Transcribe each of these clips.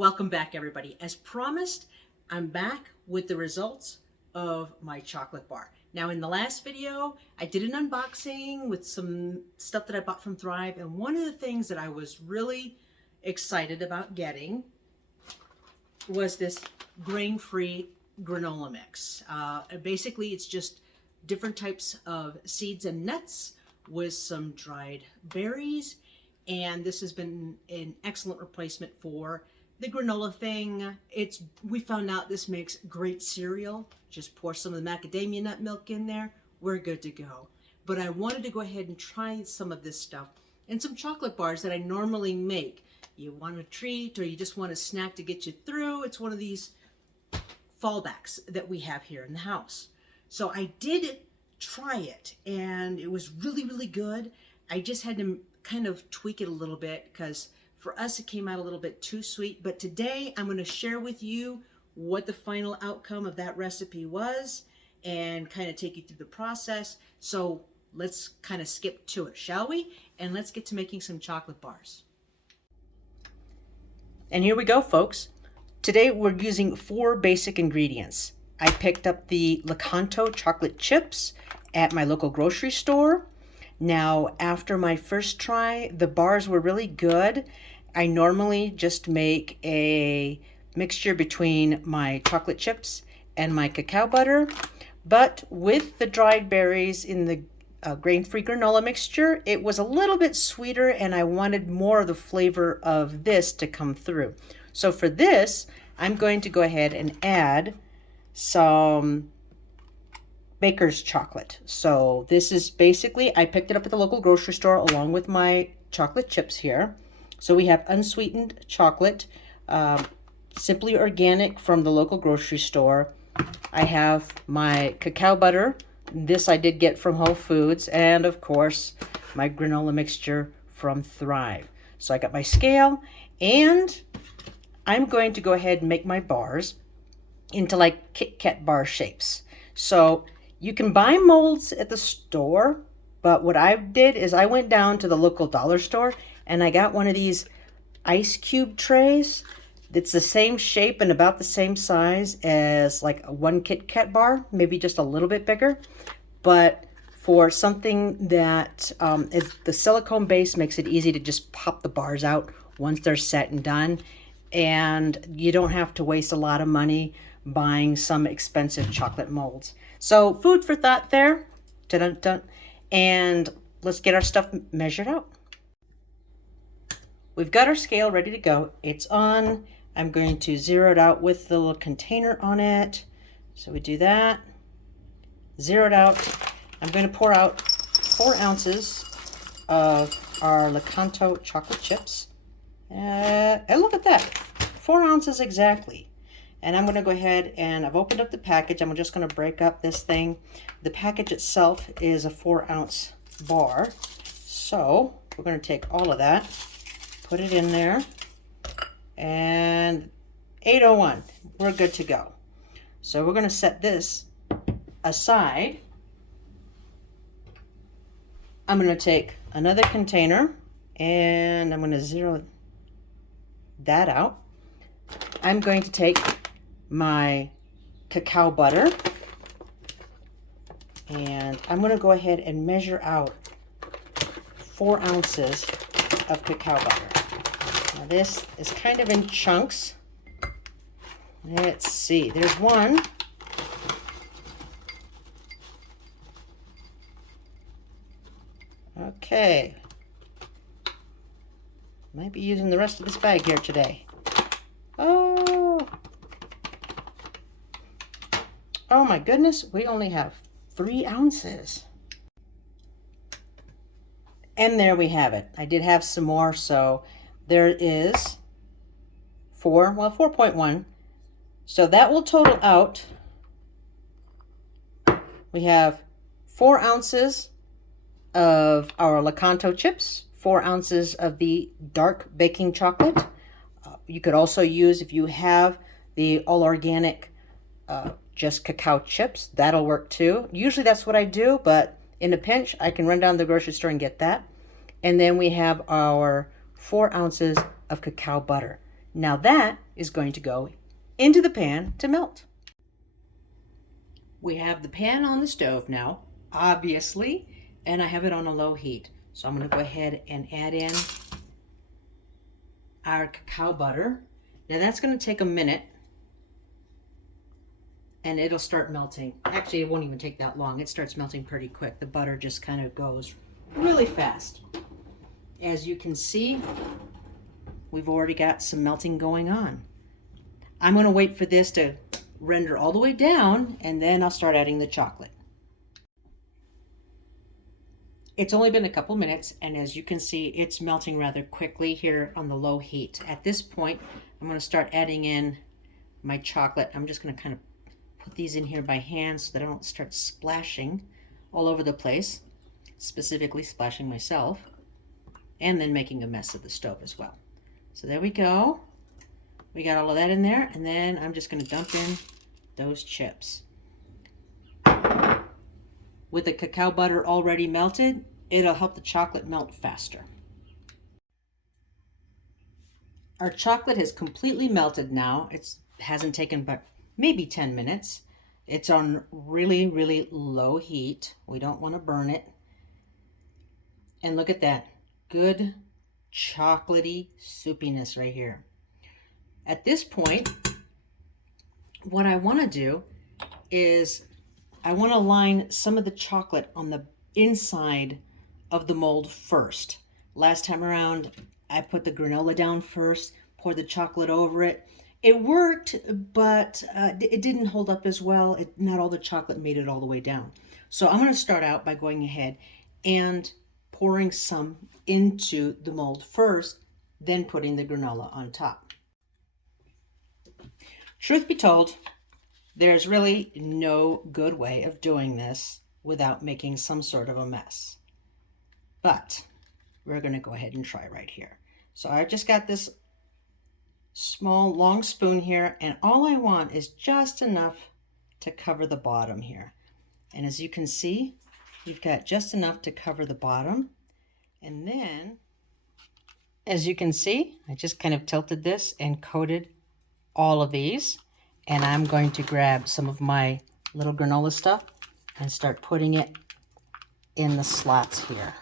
Welcome back, everybody. As promised, I'm back with the results of my chocolate bar. Now, in the last video, I did an unboxing with some stuff that I bought from Thrive, and one of the things that I was really excited about getting was this grain-free granola mix. Basically, it's just different types of seeds and nuts with some dried berries, and this has been an excellent replacement for the granola thing. We found out this makes great cereal. Just pour some of the macadamia nut milk in there. We're good to go. But I wanted to go ahead and try some of this stuff and some chocolate bars that I normally make. You want a treat or you just want a snack to get you through. It's one of these fallbacks that we have here in the house. So I did try it and it was really, really good. I just had to kind of tweak it a little bit because for us, it came out a little bit too sweet, but today I'm going to share with you what the final outcome of that recipe was and kind of take you through the process. So let's kind of skip to it, shall we? And let's get to making some chocolate bars. And here we go, folks. Today we're using 4 basic ingredients. I picked up the Lecanto chocolate chips at my local grocery store. Now, after my first try, the bars were really good. I normally just make a mixture between my chocolate chips and my cacao butter, but with the dried berries in the grain-free granola mixture, it was a little bit sweeter and I wanted more of the flavor of this to come through. So for this, I'm going to go ahead and add some baker's chocolate. So this is basically, I picked it up at the local grocery store along with my chocolate chips here. So we have unsweetened chocolate, simply organic from the local grocery store. I have my cacao butter. This I did get from Whole Foods. And of course, my granola mixture from Thrive. So I got my scale and I'm going to go ahead and make my bars into like Kit Kat bar shapes. So you can buy molds at the store, but what I did is I went down to the local dollar store and I got one of these ice cube trays. It's the same shape and about the same size as like a 1 Kit Kat bar, maybe just a little bit bigger. But for something that is the silicone base makes it easy to just pop the bars out once they're set and done. And you don't have to waste a lot of money buying some expensive chocolate molds. So food for thought there. Dun-dun-dun. And let's get our stuff measured out. We've got our scale ready to go. It's on. I'm going to zero it out with the little container on it. So we do that. Zero it out. I'm going to pour out 4 ounces of our Lecanto chocolate chips. And look at that. 4 ounces exactly. And I'm going to go ahead and I've opened up the package. I'm just going to break up this thing. The package itself is a 4-ounce bar. So we're going to take all of that, put it in there, and 801. We're good to go. So we're going to set this aside. I'm going to take another container and I'm going to zero that out. I'm going to take my cacao butter and I'm going to go ahead and measure out 4 ounces of cacao butter. Now this is kind of in chunks. Let's see, there's one. Okay. Might be using the rest of this bag here today. Oh my goodness, we only have 3 ounces. And there we have it. I did have some more, so there is 4.1. So that will total out. We have 4 ounces of our Lecanto chips, 4 ounces of the dark baking chocolate. You could also use, if you have the all organic just cacao chips, that'll work too. Usually that's what I do, but in a pinch, I can run down to the grocery store and get that. And then we have our 4 ounces of cacao butter. Now that is going to go into the pan to melt. We have the pan on the stove now, obviously, and I have it on a low heat. So I'm going to go ahead and add in our cacao butter. Now that's going to take a minute and it'll start melting. Actually, it won't even take that long. It starts melting pretty quick. The butter just kind of goes really fast. As you can see, we've already got some melting going on. I'm going to wait for this to render all the way down and then I'll start adding the chocolate. It's only been a couple minutes, and as you can see, it's melting rather quickly here on the low heat. At this point, I'm going to start adding in my chocolate. I'm just going to kind of put these in here by hand so that I don't start splashing all over the place, specifically splashing myself, and then making a mess of the stove as well. So there we go. We got all of that in there, and then I'm just going to dump in those chips. With the cacao butter already melted, it'll help the chocolate melt faster. Our chocolate has completely melted now. It hasn't taken but maybe 10 minutes. It's on really, really low heat. We don't want to burn it. And look at that. Good chocolatey soupiness right here. At this point, what I want to do is I want to line some of the chocolate on the inside of the mold first. Last time around, I put the granola down first, poured the chocolate over it. It worked, but it didn't hold up as well. Not all the chocolate made it all the way down. So I'm going to start out by going ahead and pouring some into the mold first, then putting the granola on top. Truth be told, there's really no good way of doing this without making some sort of a mess. But we're going to go ahead and try right here. So I've just got this small long spoon here, and all I want is just enough to cover the bottom here. And as you can see, you've got just enough to cover the bottom. And then, as you can see, I just kind of tilted this and coated all of these. And I'm going to grab some of my little granola stuff and start putting it in the slots here.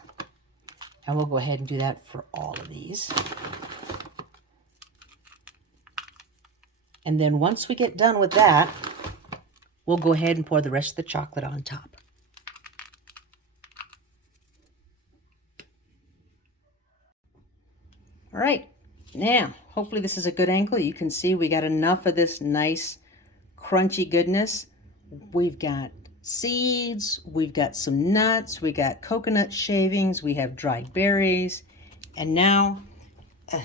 And we'll go ahead and do that for all of these. And then once we get done with that, we'll go ahead and pour the rest of the chocolate on top. All right, now, hopefully this is a good angle. You can see we got enough of this nice crunchy goodness. We've got seeds, we've got some nuts, we got coconut shavings, we have dried berries. And now,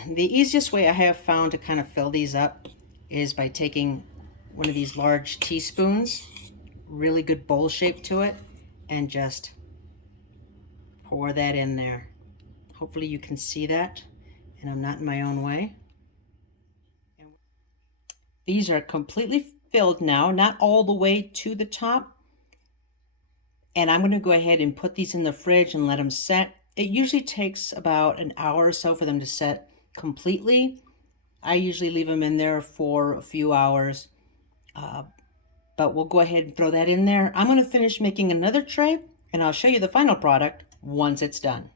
the easiest way I have found to kind of fill these up is by taking one of these large teaspoons, really good bowl shape to it, and just pour that in there. Hopefully you can see that, and I'm not in my own way. These are completely filled now, not all the way to the top. And I'm going to go ahead and put these in the fridge and let them set. It usually takes about an hour or so for them to set completely. I usually leave them in there for a few hours, but we'll go ahead and throw that in there. I'm going to finish making another tray, and I'll show you the final product once it's done.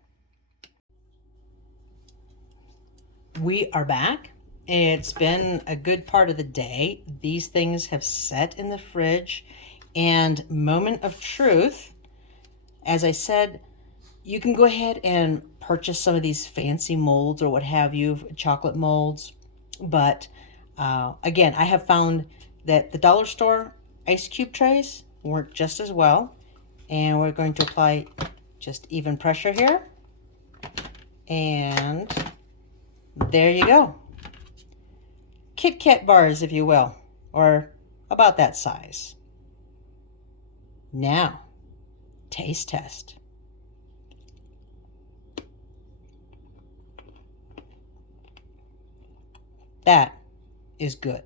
We are back. It's been a good part of the day. These things have set in the fridge, and moment of truth, as I said, you can go ahead and purchase some of these fancy molds or what have you, chocolate molds. But again, I have found that the dollar store ice cube trays work just as well. And we're going to apply just even pressure here. And there you go. Kit Kat bars, if you will, or about that size. Now, taste test. That is good.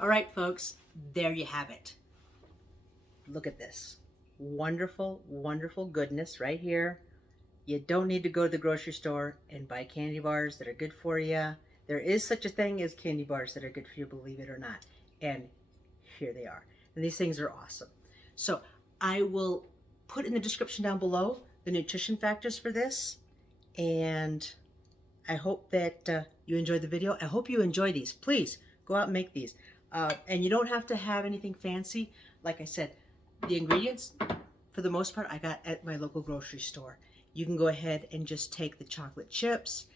All right, folks, there you have it. Look at this. Wonderful, wonderful goodness right here. You don't need to go to the grocery store and buy candy bars that are good for you. There is such a thing as candy bars that are good for you, believe it or not. And here they are. And these things are awesome. So I will put in the description down below the nutrition factors for this. And I hope that you enjoyed the video. I hope you enjoy these. Please go out and make these. And you don't have to have anything fancy. Like I said, the ingredients, for the most part, I got at my local grocery store. You can go ahead and just take the chocolate chips.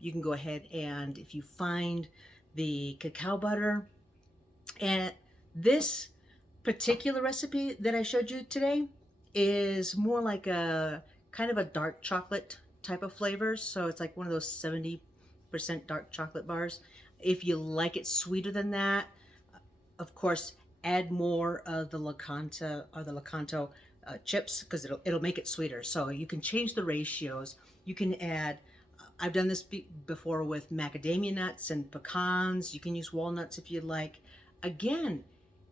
You can go ahead and if you find the cacao butter. And this particular recipe that I showed you today is more like a kind of a dark chocolate type of flavor. So it's like one of those 70% dark chocolate bars. If you like it sweeter than that, of course, add more of the Lakanto chips because it'll make it sweeter. So you can change the ratios. You can add, I've done this before with macadamia nuts and pecans. You can use walnuts if you'd like. Again,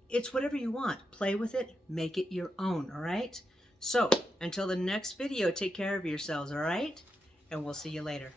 it's whatever you want. Play with it, make it your own, all right? So until the next video, take care of yourselves, all right? And we'll see you later.